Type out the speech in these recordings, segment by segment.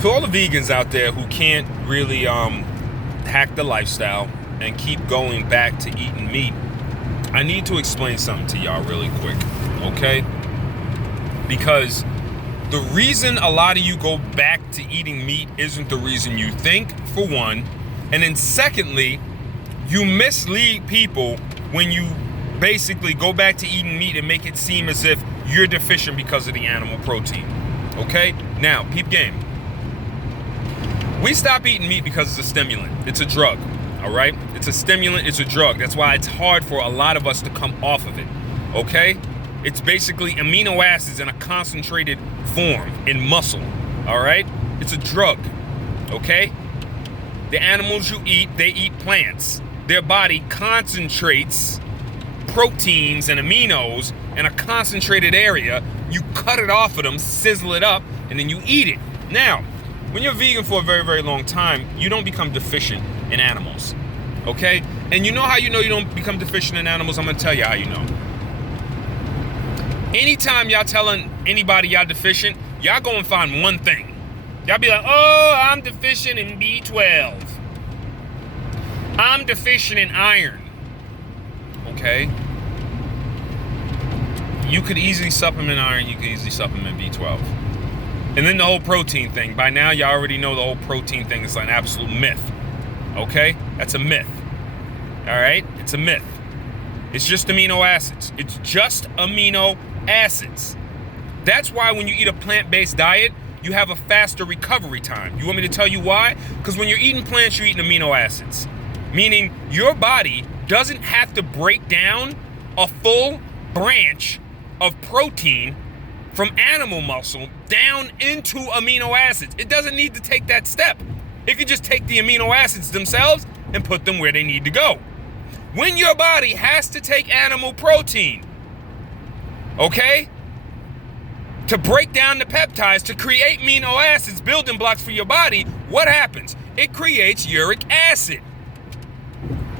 For all the vegans out there who can't really hack the lifestyle and keep going back to eating meat, I need to explain something to y'all really quick, okay? Because the reason a lot of you go back to eating meat isn't the reason you think, for one. And then secondly, you mislead people when you basically go back to eating meat and make it seem as if you're deficient because of the animal protein, okay? Now, peep game. We stop eating meat because it's a stimulant. It's a drug, all right? It's a stimulant, it's a drug. That's why it's hard for a lot of us to come off of it, okay? It's basically amino acids in a concentrated form in muscle, all right? It's a drug, okay? The animals you eat, they eat plants. Their body concentrates proteins and aminos in a concentrated area. You cut it off of them, sizzle it up, and then you eat it. Now, when you're vegan for a very, very long time, you don't become deficient in animals, okay? And you know how you know you don't become deficient in animals? I'm gonna tell you how you know. Anytime y'all telling anybody y'all deficient, y'all go and find one thing. Y'all be like, oh, I'm deficient in B12. I'm deficient in iron. Okay? You could easily supplement iron, you could easily supplement B12. And then the whole protein thing. By now, y'all already know the whole protein thing is an absolute myth. Okay? That's a myth. All right? It's a myth. It's just amino acids. It's just amino acids. That's why when you eat a plant-based diet, you have a faster recovery time. You want me to tell you why? Because when you're eating plants, you're eating amino acids. Meaning your body doesn't have to break down a full branch of protein from animal muscle down into amino acids. It doesn't need to take that step. It could just take the amino acids themselves and put them where they need to go. When your body has to take animal protein, okay, to break down the peptides, to create amino acids, building blocks for your body, what happens? It creates uric acid.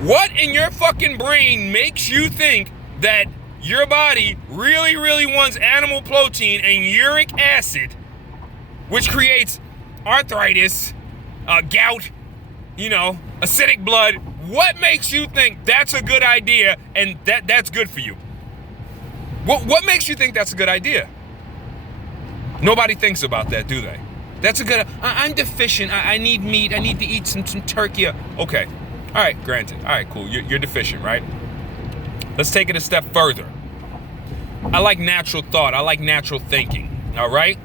What in your fucking brain makes you think that your body really, really wants animal protein and uric acid, which creates arthritis, gout, acidic blood? What makes you think that's a good idea and that's good for you? What makes you think that's a good idea? Nobody thinks about that, do they? That's a good, I'm deficient, I need meat, I need to eat some turkey. Okay, all right, granted. All right, cool, you're deficient, right? Let's take it a step further. I like natural thought, I like natural thinking, all right?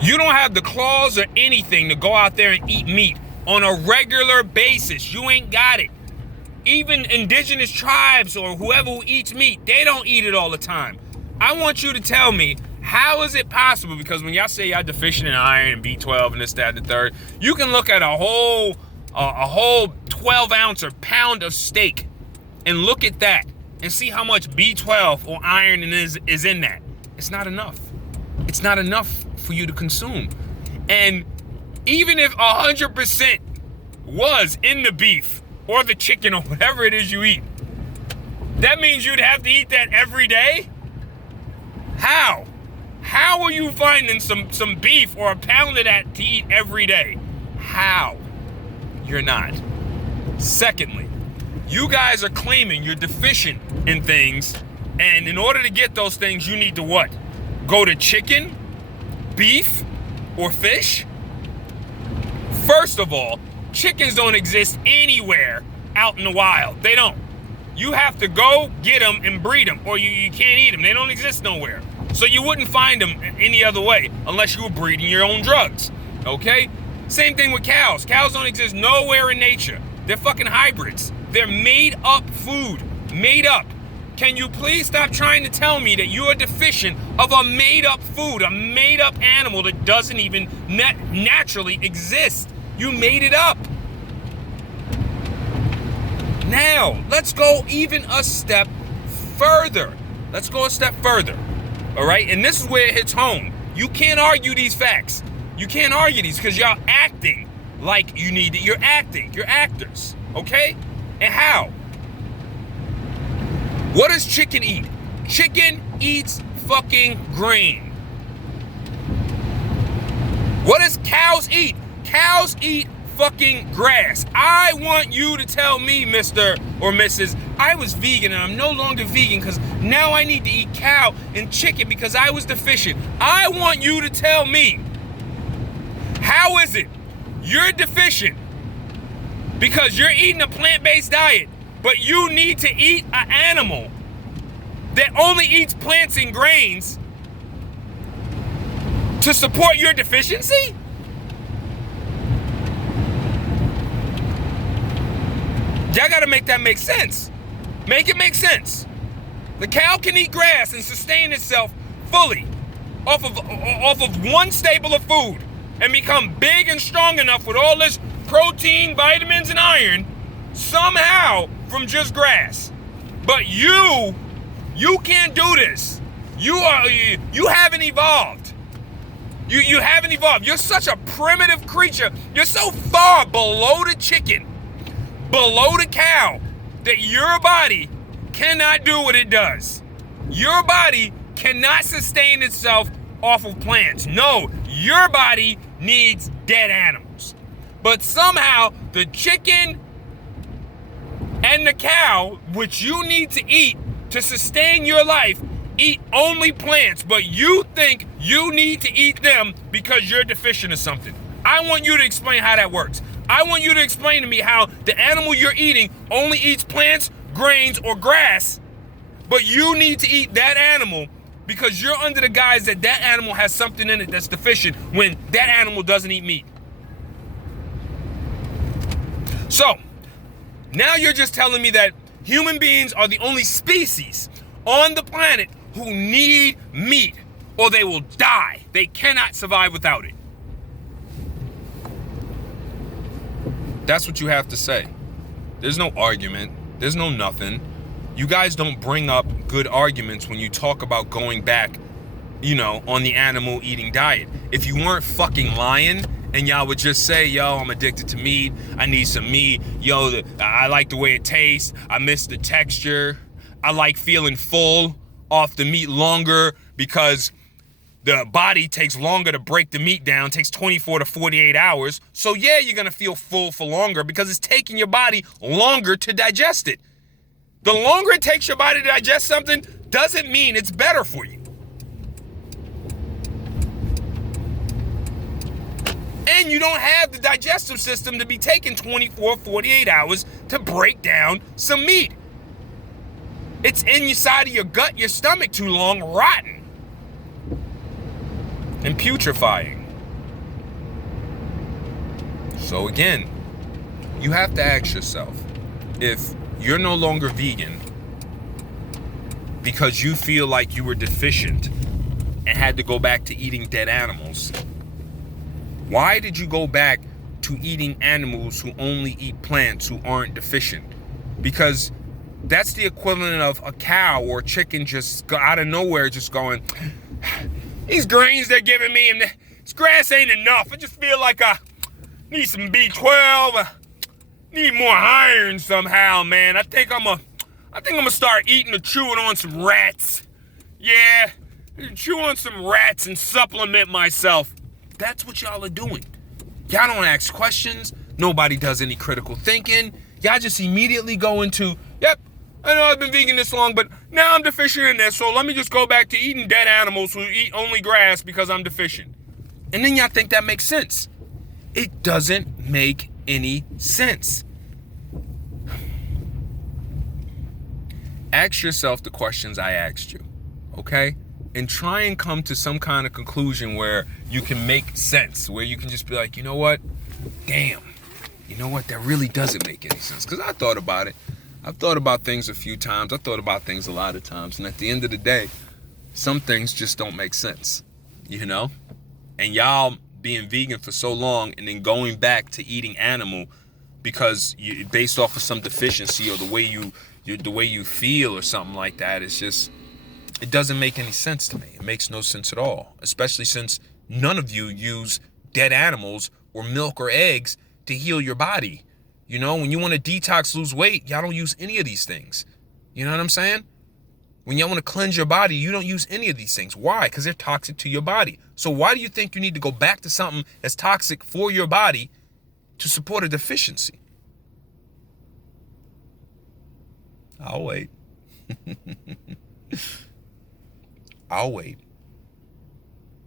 You don't have the claws or anything to go out there and eat meat on a regular basis. You ain't got it. Even indigenous tribes or whoever who eats meat, they don't eat it all the time. I want you to tell me, how is it possible? Because when y'all say y'all deficient in iron and B12 and this, that, and the third, you can look at a whole 12 ounce or pound of steak and look at that and see how much B12 or iron is in that. It's not enough. It's not enough for you to consume. And even if 100% was in the beef or the chicken or whatever it is you eat, that means you'd have to eat that every day? How? How are you finding some beef or a pound of that to eat every day? How? You're not. Secondly, you guys are claiming you're deficient in things, and in order to get those things, you need to what? Go to chicken, beef, or fish? First of all, chickens don't exist anywhere out in the wild. They don't. You have to go get them and breed them, or you can't eat them. They don't exist nowhere. So you wouldn't find them any other way unless you were breeding your own drugs, okay? Same thing with cows. Cows don't exist nowhere in nature. They're fucking hybrids. They're made up food, made up. Can you please stop trying to tell me that you are deficient of a made up food, a made up animal that doesn't even naturally exist? You made it up. Now, let's go even a step further. Let's go a step further. All right? And this is where it hits home. You can't argue these facts. You can't argue these because y'all acting like you need it. You're acting. You're actors. Okay? And how? What does chicken eat? Chicken eats fucking grain. What does cows eat? Cows eat fucking grass. I want you to tell me, Mr. or Mrs. I was vegan and I'm no longer vegan because now I need to eat cow and chicken because I was deficient. I want you to tell me, how is it you're deficient because you're eating a plant-based diet, but you need to eat an animal that only eats plants and grains to support your deficiency? Y'all gotta make that make sense. Make it make sense. The cow can eat grass and sustain itself fully off of one staple of food and become big and strong enough with all this protein, vitamins, and iron somehow from just grass. But you can't do this. You haven't evolved. You haven't evolved. You're such a primitive creature. You're so far below the chicken, below the cow, that your body cannot do what it does. Your body cannot sustain itself off of plants. No, your body needs dead animals. But somehow the chicken and the cow, which you need to eat to sustain your life, eat only plants, but you think you need to eat them because you're deficient of something. I want you to explain how that works. I want you to explain to me how the animal you're eating only eats plants, grains, or grass, but you need to eat that animal because you're under the guise that that animal has something in it that's deficient when that animal doesn't eat meat. So, now you're just telling me that human beings are the only species on the planet who need meat or they will die. They cannot survive without it. That's what you have to say. There's no argument. There's no nothing. You guys don't bring up good arguments when you talk about going back, on the animal eating diet. If you weren't fucking lying and y'all would just say, yo, I'm addicted to meat. I need some meat. Yo, I like the way it tastes. I miss the texture. I like feeling full off the meat longer because the body takes longer to break the meat down, takes 24 to 48 hours. So yeah, you're gonna feel full for longer because it's taking your body longer to digest it. The longer it takes your body to digest something doesn't mean it's better for you. And you don't have the digestive system to be taking 24, 48 hours to break down some meat. It's in your side of your gut, your stomach too long, rotten and putrefying. So again, you have to ask yourself, if you're no longer vegan because you feel like you were deficient and had to go back to eating dead animals, why did you go back to eating animals who only eat plants, who aren't deficient? Because that's the equivalent of a cow or a chicken just out of nowhere just going, these grains they're giving me and this grass ain't enough. I just feel like I need some B12. I need more iron somehow, man. I think I'm gonna start eating or chewing on some rats. Yeah, chew on some rats and supplement myself. That's what y'all are doing. Y'all don't ask questions. Nobody does any critical thinking. Y'all just immediately go into, yep, I know I've been vegan this long, but now I'm deficient in this, so let me just go back to eating dead animals who eat only grass because I'm deficient. And then y'all think that makes sense. It doesn't make any sense. Ask yourself the questions I asked you, okay? And try and come to some kind of conclusion where you can make sense, where you can just be like, you know what? Damn, you know what? That really doesn't make any sense. Because I thought about it. I've thought about things a few times. I've thought about things a lot of times. And at the end of the day, some things just don't make sense, And y'all being vegan for so long and then going back to eating animal because based off of some deficiency or the way you feel or something like that, it's just, it doesn't make any sense to me. It makes no sense at all, especially since none of you use dead animals or milk or eggs to heal your body. When you want to detox, lose weight, y'all don't use any of these things. You know what I'm saying? When you want to cleanse your body, you don't use any of these things. Why? Because they're toxic to your body. So why do you think you need to go back to something that's toxic for your body to support a deficiency? I'll wait. I'll wait.